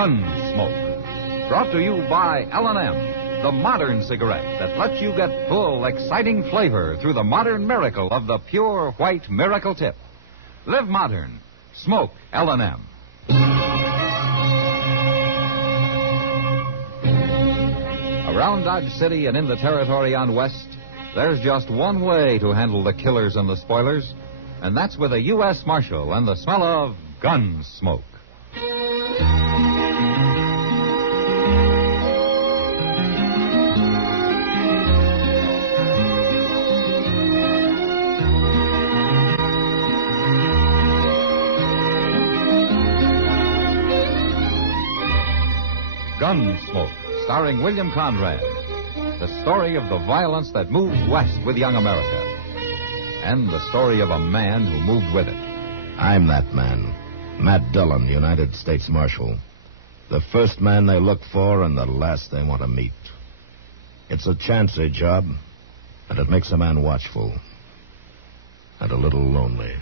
Gunsmoke. Brought to you by L&M, the modern cigarette that lets you get full, exciting flavor through the modern miracle of the pure white miracle tip. Live modern. Smoke L&M. Around Dodge City and in the territory on West, there's just one way to handle the killers and the spoilers, and that's with a U.S. Marshal and the smell of Gunsmoke. Gunsmoke, starring William Conrad. The story of the violence that moved west with young America. And the story of a man who moved with it. I'm that man, Matt Dillon, United States Marshal. The first man they look for and the last they want to meet. It's a chancy job, and it makes a man watchful. And a little lonely.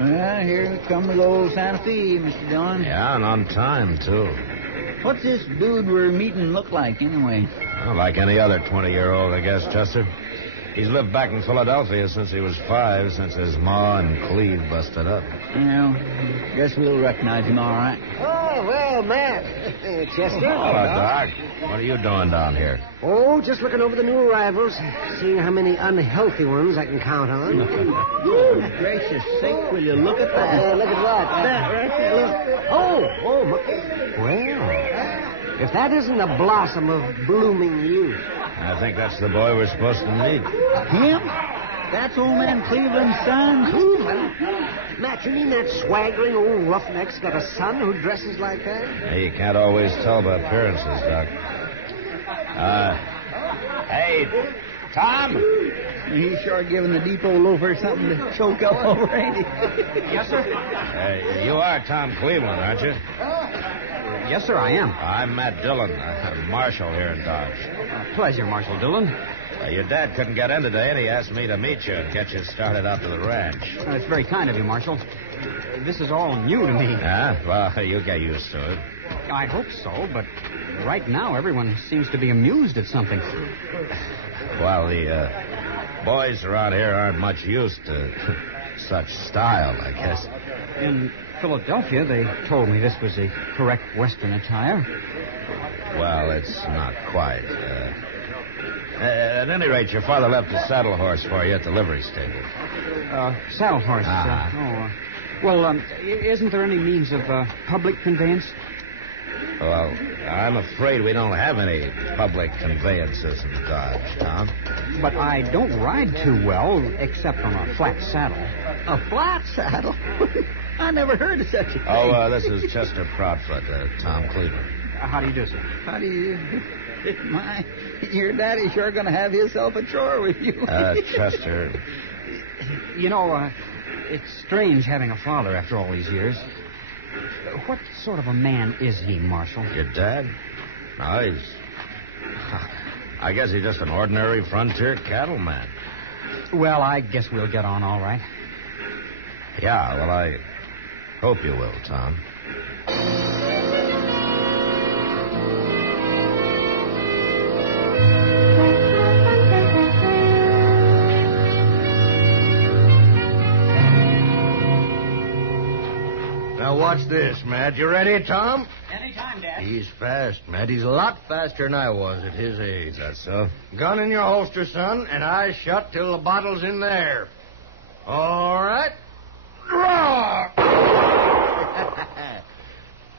Well, here comes old Santa Fe, Mr. Dillon. Yeah, and on time, too. What's this dude we're meeting look like, anyway? Well, like any other 20-year-old, I guess, Chester. He's lived back in Philadelphia since he was 5, since his ma and Cleve busted up. Well, guess we'll recognize him all right. Oh, well, Matt. Chester. Hello, Doc. What are you doing down here? Oh, just looking over the new arrivals, seeing how many unhealthy ones I can count on. Good gracious sake, will you look at that? Look at what? That right there, look. Well, if that isn't a blossom of blooming youth. I think that's the boy we're supposed to meet. Him? That's old man Cleveland's son? Cleveland? Matt, you mean that swaggering old roughneck's got a son who dresses like that? Hey, you can't always tell by appearances, Doc. Hey, Tom? He's sure giving the depot loafer something to choke up over, ain't he? Yes, sir? You are Tom Cleveland, aren't you? Yes, sir, I am. I'm Matt Dillon. I'm Marshal here in Dodge. Pleasure, Marshal Dillon. Your dad couldn't get in today, and he asked me to meet you and get you started out to the ranch. It's very kind of you, Marshal. This is all new to me. Yeah? Well, you'll get used to it. I hope so, but right now everyone seems to be amused at something. Well, the boys around here aren't much used to such style, I guess. In Philadelphia, they told me this was the correct Western attire. Well, it's not quite. At any rate, your father left a saddle horse for you at the livery stable. Saddle horse. Well, isn't there any means of public conveyance? Well, I'm afraid we don't have any public conveyances in Dodge, Tom. But I don't ride too well, except on a flat saddle. A flat saddle? I never heard of such a thing. Oh, this is Chester Proudfoot, Tom Cleveland. How do you do, sir? How do you... My, your daddy's sure going to have himself a chore with you. Chester. You know, it's strange having a father after all these years. What sort of a man is he, Marshal? Your dad? No, I guess he's just an ordinary frontier cattleman. Well, I guess we'll get on all right. Yeah, well, I hope you will, Tom. Now, watch this, Matt. You ready, Tom? Anytime, Dad. He's fast, Matt. He's a lot faster than I was at his age. Is that so? Gun in your holster, son, and eyes shut till the bottle's in there. All right. Draw!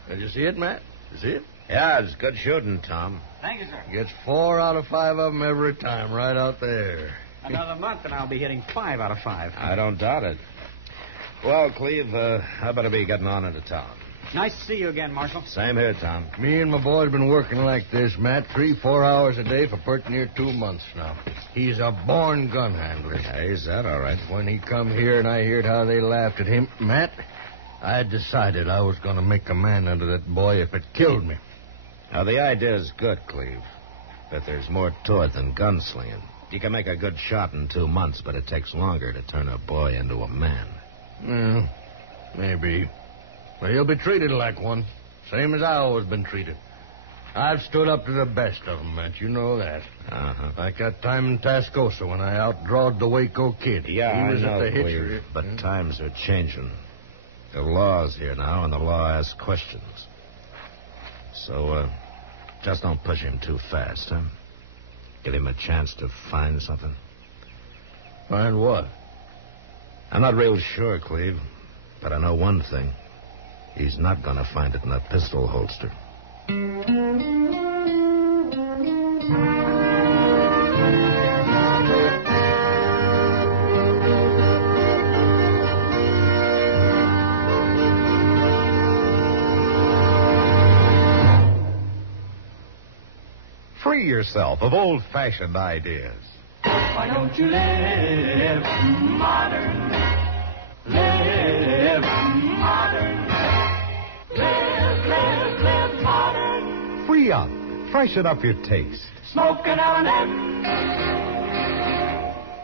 Did you see it, Matt? You see it? Yeah, it's good shooting, Tom. Thank you, sir. Gets 4 out of 5 of them every time, right out there. Another month and I'll be hitting 5 out of 5. I don't doubt it. Well, Cleve, I better be getting on into town. Nice to see you again, Marshal. Same here, Tom. Me and my boy's been working like this, Matt, 3-4 hours a day for pretty near 2 months now. He's a born gun handler. Hey, is that all right? When he come here and I heard how they laughed at him, Matt, I decided I was going to make a man out of that boy if it killed me. Now, the idea's good, Cleve. But there's more to it than gunslinging. You can make a good shot in 2 months, but it takes longer to turn a boy into a man. Well, maybe. But he'll be treated like one, same as I always been treated. I've stood up to the best of them, Matt. You know that. Uh-huh. Like that time in Tascosa when I outdrawed the Waco kid. Yeah, he was I know, at the hitch. Cleve, but times are changing. The law's here now, and the law asks questions. So, just don't push him too fast, huh? Give him a chance to find something. Find what? I'm not real sure, Cleve, but I know one thing. He's not going to find it in a pistol holster. Free yourself of old-fashioned ideas. Why don't you live modern? Live modern. Live modern. Free up. Freshen up your taste. Smoke an L&M.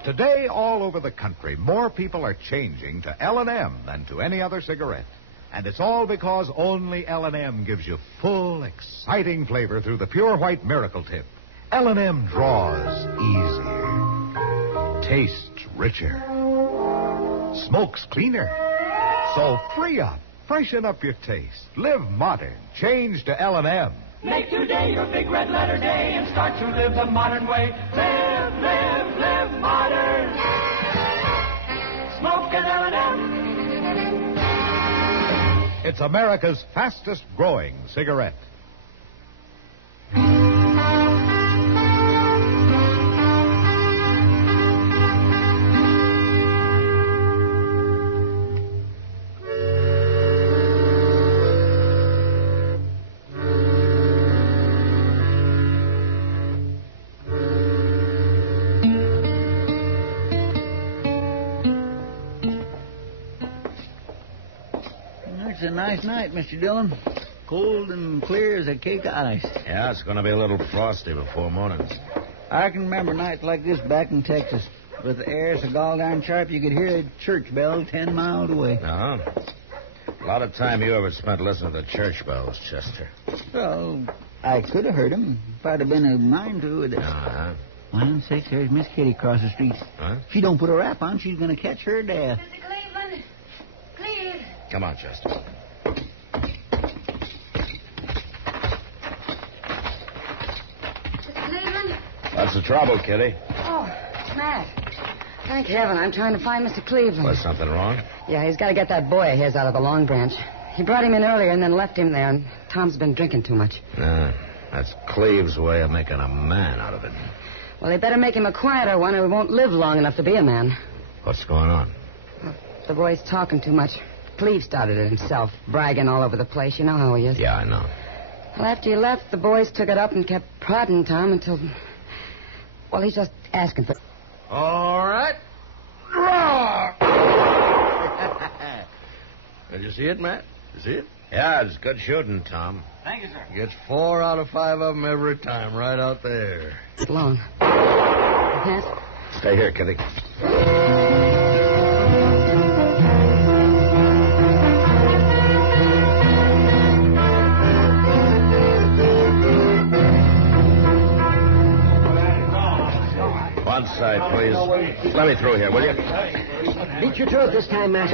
Today, all over the country, more people are changing to L&M than to any other cigarette. And it's all because only L&M gives you full, exciting flavor through the pure white miracle tip. L&M draws easier, tastes richer, smokes cleaner. So free up, freshen up your taste, live modern, change to L&M. Make today your big red letter day and start to live the modern way. Live, live, live modern. Smoke an L&M. It's America's fastest growing cigarette. It's a nice night, Mr. Dillon. Cold and clear as a cake of ice. Yeah, it's going to be a little frosty before morning. I can remember nights like this back in Texas. With the air so gall darn sharp you could hear a church bell 10 miles away. Uh-huh. A lot of time you ever spent listening to church bells, Chester. Well, I could have heard him if I'd have been a mind to. Uh-huh. Land sakes, there's Miss Kitty across the street. Huh? If she don't put a wrap on, she's going to catch her death. Mr. Cleveland. Cleve. Come on, Chester. Mr. Cleveland. What's the trouble, Kitty? Oh, it's Matt. Thank heaven, I'm trying to find Mr. Cleveland. Was something wrong? Yeah, he's got to get that boy of his out of the Long Branch. He brought him in earlier and then left him there, and Tom's been drinking too much. That's Cleve's way of making a man out of it. Well, they better make him a quieter one or he won't live long enough to be a man. What's going on? The boy's talking too much. Cleve started it himself, bragging all over the place. You know how he is. Yeah, I know. Well, after you left, the boys took it up and kept prodding Tom until... Well, he's just asking for... All right. Roar! Did you see it, Matt? You see it? Yeah, it's good shooting, Tom. Thank you, sir. Gets 4 out of 5 of them every time, right out there. Long. Yes? Stay here, Kitty. One side, please. Let me through here, will you? Beat you to it this time, Matt.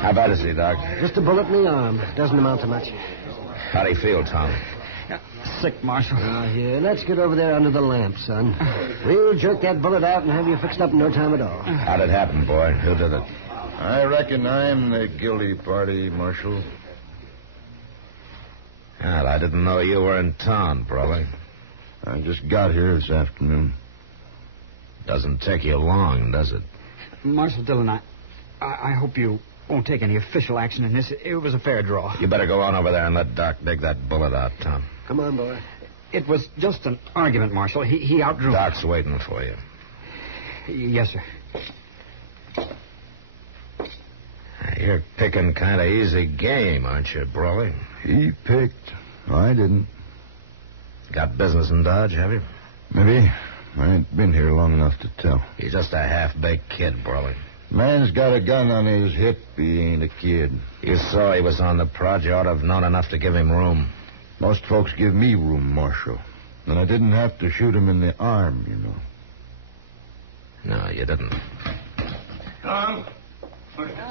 How bad is he, Doc? Just a bullet in the arm. Doesn't amount to much. How do you feel, Tom? Sick, Marshal. Now, here, let's get over there under the lamp, son. We'll jerk that bullet out and have you fixed up in no time at all. How'd it happen, boy? Who did it? I reckon I'm the guilty party, Marshal. Well, I didn't know you were in town, brother. I just got here this afternoon. Doesn't take you long, does it? Marshal Dillon, I hope you won't take any official action in this. It was a fair draw. You better go on over there and let Doc dig that bullet out, Tom. Come on, boy. It was just an argument, Marshal. He outdrew... Doc's waiting for you. Yes, sir. You're picking kind of easy game, aren't you, Brawley? He picked. I didn't. Got business in Dodge, have you? Maybe. I ain't been here long enough to tell. You're just a half-baked kid, Brawley. Man's got a gun on his hip. He ain't a kid. You saw he was on the prod. You ought to have known enough to give him room. Most folks give me room, Marshal. And I didn't have to shoot him in the arm, you know. No, you didn't. Tom?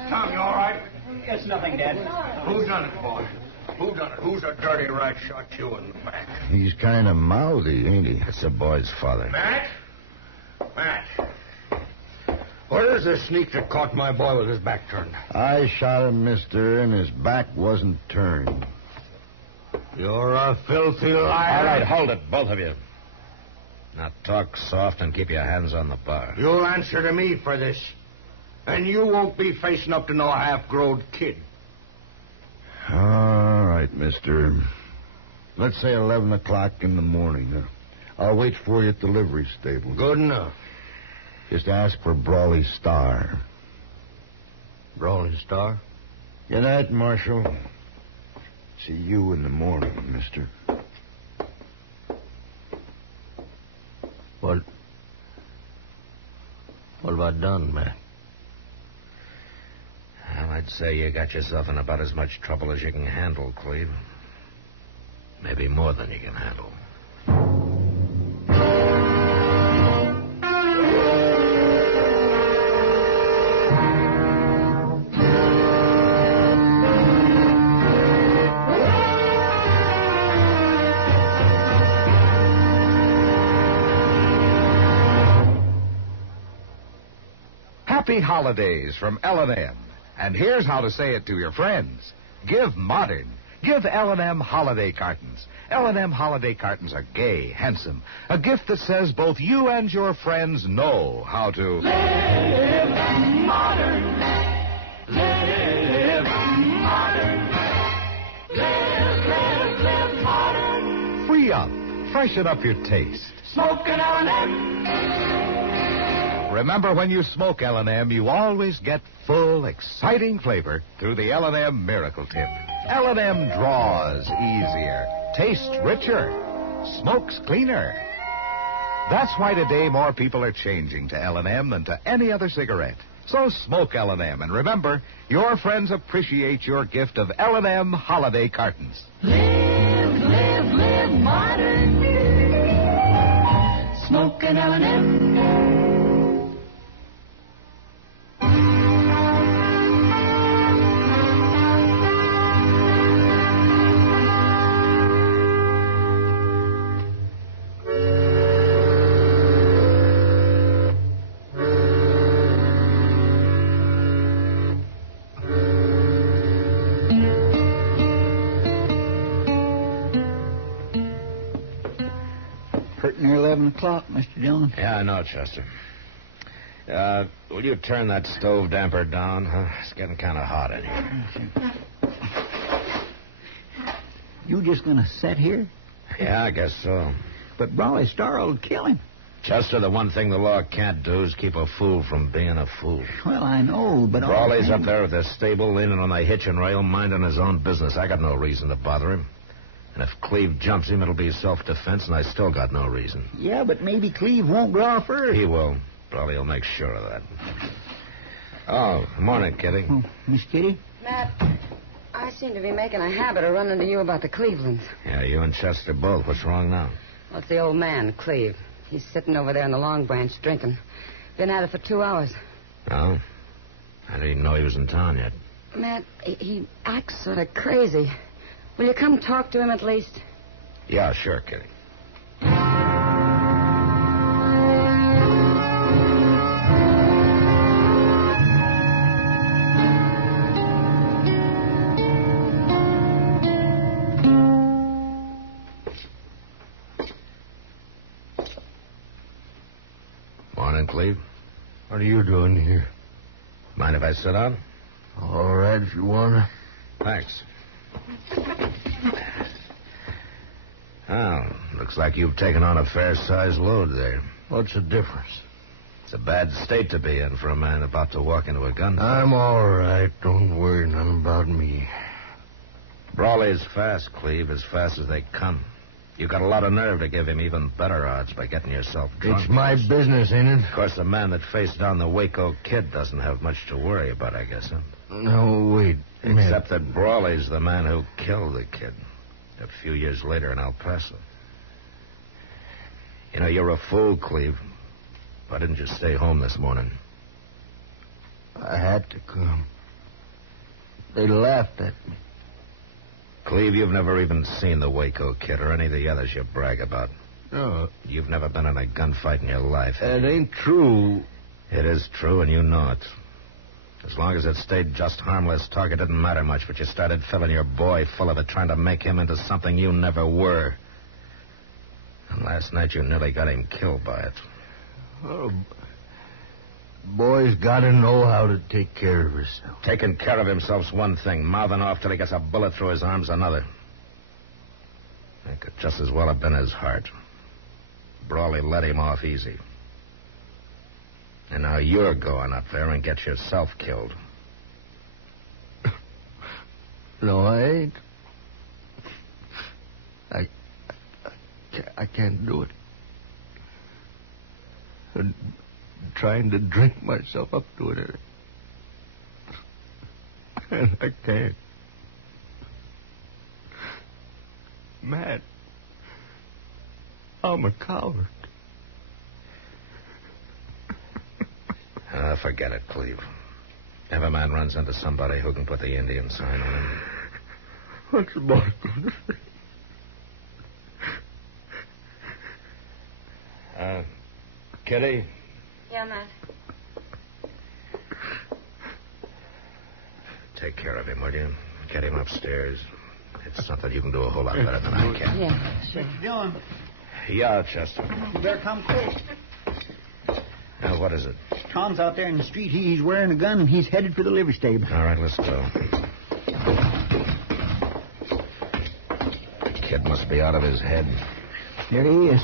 Tom, you all right? It's nothing, Dad. Who done it, boy? Who done it? Who's the dirty rat shot you in the back? He's kind of mouthy, ain't he? It's the boy's father. Matt? Matt. Where's the sneak that caught my boy with his back turned? I shot him, mister, and his back wasn't turned. You're a filthy liar. All right, hold it, both of you. Now talk soft and keep your hands on the bar. You'll answer to me for this. And you won't be facing up to no half-grown kid. All right, mister. Let's say 11 o'clock in the morning. I'll wait for you at the livery stable. Good enough. Just ask for Brawley Star. Brawley Star? Good night, Marshal. See you in the morning, mister. What have I done, Matt? Well, I'd say you got yourself in about as much trouble as you can handle, Cleve. Maybe more than you can handle. Happy holidays from L&M. And here's how to say it to your friends. Give modern. Give L&M holiday cartons. L&M holiday cartons are gay, handsome. A gift that says both you and your friends know how to... Live modern. Live modern. Live modern. Free up. Freshen up your taste. Smoke an L&M. Remember, when you smoke L&M, you always get full, exciting flavor through the L&M Miracle Tip. L&M draws easier, tastes richer, smokes cleaner. That's why today more people are changing to L&M than to any other cigarette. So smoke L&M, and remember, your friends appreciate your gift of L&M holiday cartons. Live modern. Smoke an L&M. Pretty near 11 o'clock, Mr. Dillon. Yeah, I know, Chester. Will you turn that stove damper down, huh? It's getting kind of hot in here. You just gonna sit here? Yeah, I guess so. But Brawley Star will kill him. Chester, the one thing the law can't do is keep a fool from being a fool. Well, I know, but... Brawley's up there at the stable, leaning on the hitching rail, minding his own business. I got no reason to bother him. And if Cleve jumps him, it'll be self-defense, and I still got no reason. Yeah, but maybe Cleve won't draw first. He will. Brawley will make sure of that. Oh, morning, Kitty. Oh, Miss Kitty? Matt, I seem to be making a habit of running to you about the Clevelands. Yeah, you and Chester both. What's wrong now? Well, it's the old man, Cleve. He's sitting over there in the Long Branch drinking. Been at it for 2 hours. Oh? I didn't even know he was in town yet. Matt, he acts sort of crazy. Will you come talk to him at least? Yeah, sure, Kitty. Morning, Cleve. What are you doing here? Mind if I sit down? All right, if you want to. Thanks. Well, looks like you've taken on a fair-sized load there. What's the difference? It's a bad state to be in for a man about to walk into a gunfight. I'm all right. Don't worry none about me. Brawley's fast, Cleve, as fast as they come. You've got a lot of nerve to give him even better odds by getting yourself drunk. It's my business, ain't it? Of course, the man that faced down the Waco kid doesn't have much to worry about, I guess, huh? No, wait. Except that Brawley's the man who killed the kid a few years later in El Paso. You know, you're a fool, Cleve. Why didn't you stay home this morning? I had to come. They laughed at me. Cleve, you've never even seen the Waco kid or any of the others you brag about. No. You've never been in a gunfight in your life. That ain't true. It is true, and you know it. As long as it stayed just harmless talk, it didn't matter much, but you started filling your boy full of it, trying to make him into something you never were. And last night you nearly got him killed by it. Oh, boy's got to know how to take care of himself. Taking care of himself's one thing. Mouthing off till he gets a bullet through his arm's another. It could just as well have been his heart. Brawley let him off easy. And now you're going up there and get yourself killed. No, I ain't. I can't do it. I'm trying to drink myself up to it. And I can't. Matt, I'm a coward. Forget it, Cleve. Every man runs into somebody who can put the Indian sign on him. What's the boss going to say? Kitty? Yeah, Matt. Take care of him, will you? Get him upstairs. It's something you can do a whole lot better than I can. Yeah, sure. Mr. Dillon, Yeah, Chester. you better come quick. Now, what is it? Tom's out there in the street. He's wearing a gun, and he's headed for the livery stable. All right, let's go. The kid must be out of his head. There he is.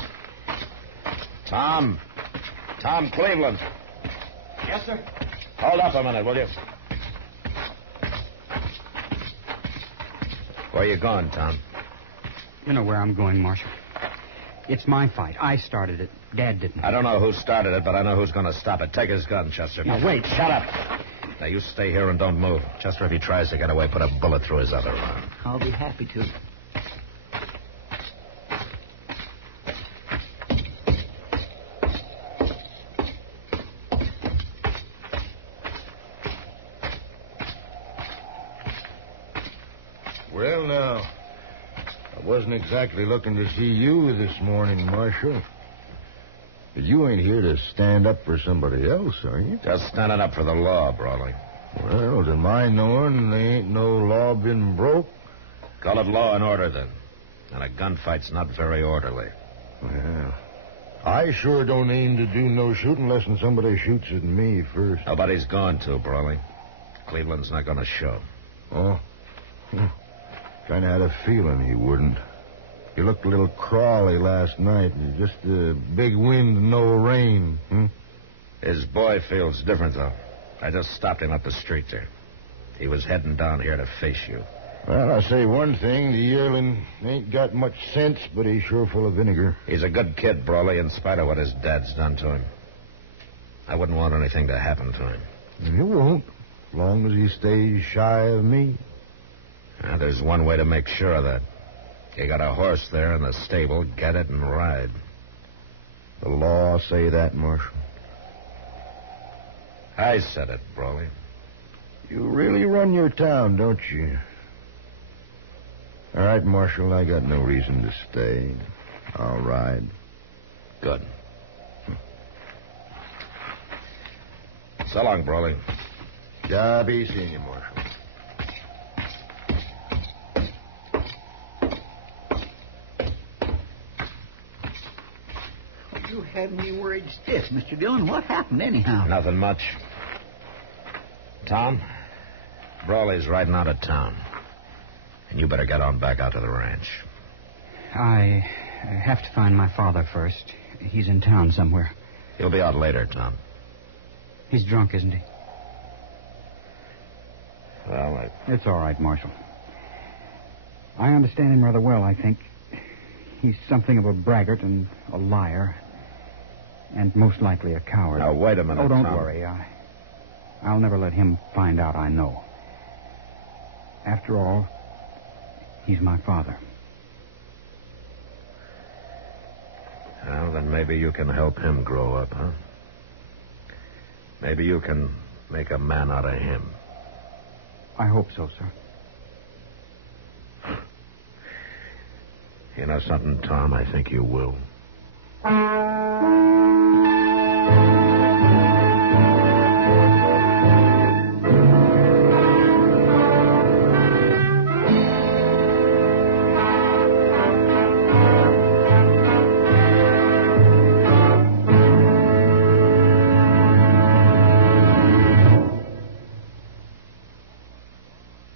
Tom Cleveland. Yes, sir. Hold up a minute, will you? Where you going, Tom? You know where I'm going, Marshal. It's my fight. I started it. Dad didn't. I don't know who started it, but I know who's going to stop it. Take his gun, Chester. Now, wait. Shut up. Now, you stay here and don't move. Chester, if he tries to get away, put a bullet through his other arm. I'll be happy to. Well, now, I wasn't exactly looking to see you this morning, Marshal. But you ain't here to stand up for somebody else, are you? Just standing up for the law, Brawley. Well, to my knowing, there ain't no law been broke. Call it law and order, then. And a gunfight's not very orderly. Well, I sure don't aim to do no shooting unless somebody shoots at me first. Nobody's going to, Brawley. Cleveland's not going to show. Oh? Kind of had a feeling he wouldn't. He looked a little crawly last night. Just a big wind, no rain. His boy feels different, though. I just stopped him up the street there. He was heading down here to face you. Well, I'll say one thing. The yearling ain't got much sense, but he's sure full of vinegar. He's a good kid, Brawley, in spite of what his dad's done to him. I wouldn't want anything to happen to him. You won't, as long as he stays shy of me. Now, there's one way to make sure of that. You got a horse there in the stable. Get it and ride. The law say that, Marshal. I said it, Brawley. You really run your town, don't you? All right, Marshal, I got no reason to stay. I'll ride. Good. So long, Brawley. I'll be seeing you, Marshal. You have me worried stiff, Mr. Dillon. What happened, anyhow? Nothing much. Tom, Brawley's riding out of town. And you better get on back out to the ranch. I have to find my father first. He's in town somewhere. He'll be out later, Tom. He's drunk, isn't he? Well, It's all right, Marshal. I understand him rather well, I think. He's something of a braggart and a liar. And most likely a coward. Now, wait a minute, Oh, don't Tom. worry. I'll never let him find out I know. After all, he's my father. Well, then maybe you can help him grow up, huh? Maybe you can make a man out of him. I hope so, sir. You know something, Tom? I think you will.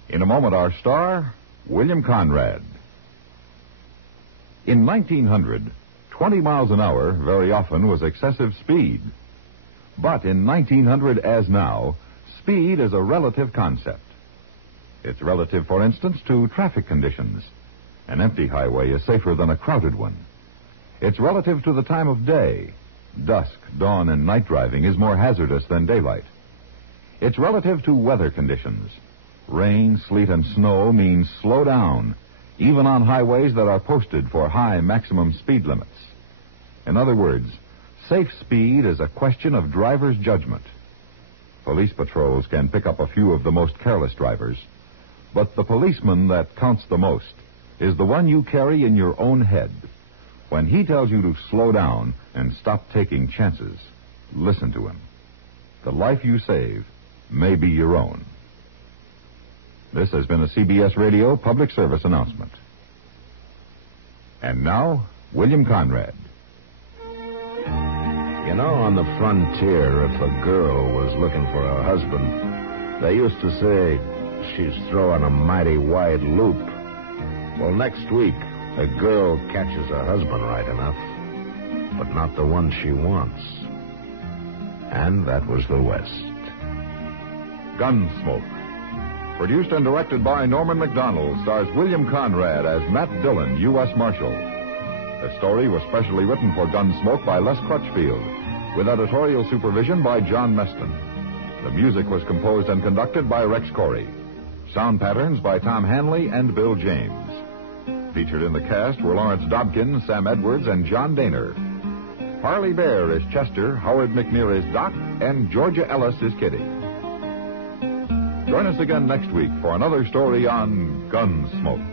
In a moment, our star, William Conrad. In 1900, 20 miles an hour very often was excessive speed. But in 1900, as now, speed is a relative concept. It's relative, for instance, to traffic conditions. An empty highway is safer than a crowded one. It's relative to the time of day. Dusk, dawn, and night driving is more hazardous than daylight. It's relative to weather conditions. Rain, sleet, and snow means slow down, even on highways that are posted for high maximum speed limits. In other words, safe speed is a question of driver's judgment. Police patrols can pick up a few of the most careless drivers, but the policeman that counts the most is the one you carry in your own head. When he tells you to slow down and stop taking chances, listen to him. The life you save may be your own. This has been a CBS Radio public service announcement. And now, William Conrad. You know, on the frontier, if a girl was looking for a husband, they used to say she's throwing a mighty wide loop. Well, next week, a girl catches a husband right enough, but not the one she wants. And that was the West. Gunsmoke. Produced and directed by Norman Macdonnell, stars William Conrad as Matt Dillon, U.S. Marshal. The story was specially written for Gunsmoke by Les Crutchfield, with editorial supervision by John Meston. The music was composed and conducted by Rex Corey. Sound patterns by Tom Hanley and Bill James. Featured in the cast were Lawrence Dobkin, Sam Edwards, and John Daner. Harley Bear is Chester, Howard McNear is Doc, and Georgia Ellis is Kitty. Join us again next week for another story on Gunsmoke.